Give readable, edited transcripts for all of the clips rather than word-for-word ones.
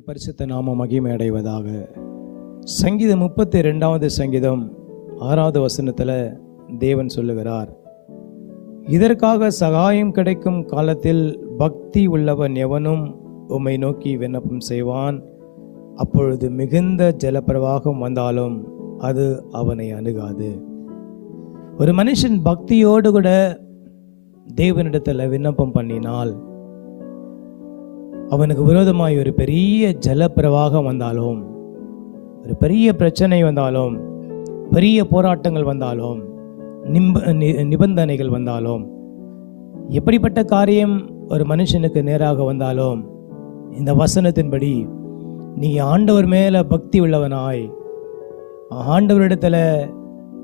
கர்த்தருடைய பரிசுத்த நாமம் மகிமை அடைவதாக. சங்கீதம் 32வது சங்கீதம் 6வது வசனத்தில் தேவன் சொல்லுகிறார், இதற்காக சகாயம் கிடைக்கும் காலத்தில் பக்தி உள்ளவன் எவனும் உம்மை நோக்கி விண்ணப்பம் செய்வான். அப்பொழுது மிகுந்த ஜலப்பிரவாகம் வந்தாலும் அது அவனை அணுகாது. ஒரு மனுஷன் பக்தியோடு கூட தேவனிடத்தில் விண்ணப்பம் பண்ணினால், அவனுக்கு விரோதமாய் ஒரு பெரிய ஜலப்பிரவாகம் வந்தாலும், ஒரு பெரிய பிரச்சனை வந்தாலும், பெரிய போராட்டங்கள் வந்தாலும், நிபந்தனைகள் வந்தாலும், எப்படிப்பட்ட காரியம் ஒரு மனுஷனுக்கு நேராக வந்தாலும், இந்த வசனத்தின்படி நீ ஆண்டவர் மேல பக்தி உள்ளவனாய் ஆண்டவரிடத்துல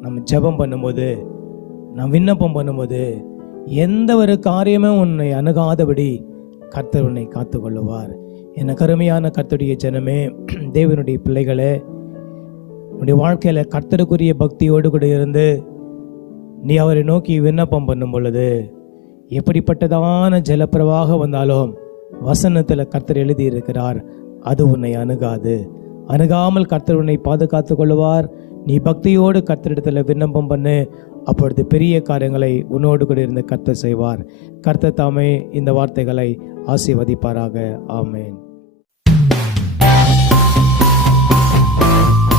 நம்ம ஜெபம் பண்ணும்போது, நாம் விண்ணப்பம் பண்ணும்போது, எந்த ஒரு காரியமும் உன்னை அணுகாதபடி கர்த்தர் உன்னை காத்து கொள்ளுவார். என கருமையான கர்த்தருடைய ஜனமே, தேவனுடைய பிள்ளைகளே, உன்னுடைய வாழ்க்கையில கர்த்தருக்குரிய பக்தியோடு கூட இருந்து நீ அவரை நோக்கி விண்ணப்பம் பண்ணும் பொழுது, எப்படிப்பட்டதான ஜலப்பிரவாகம் வந்தாலும் வசனத்தில் கர்த்தர் எழுதி இருக்கிறார், அது உன்னை அணுகாது. அணுகாமல் கர்த்தர் உன்னை பாதுகாத்து கொள்ளுவார். நீ பக்தியோடு கர்த்தரிடத்தில் விண்ணப்பம் பண்ணு, அப்பொழுது பெரிய காரியங்களை உன்னோடு கூட இருந்து கர்த்தர் செய்வார். கர்த்தர் தாமே இந்த வார்த்தைகளை ஆசீர்வதிப்பாராக. ஆமென்.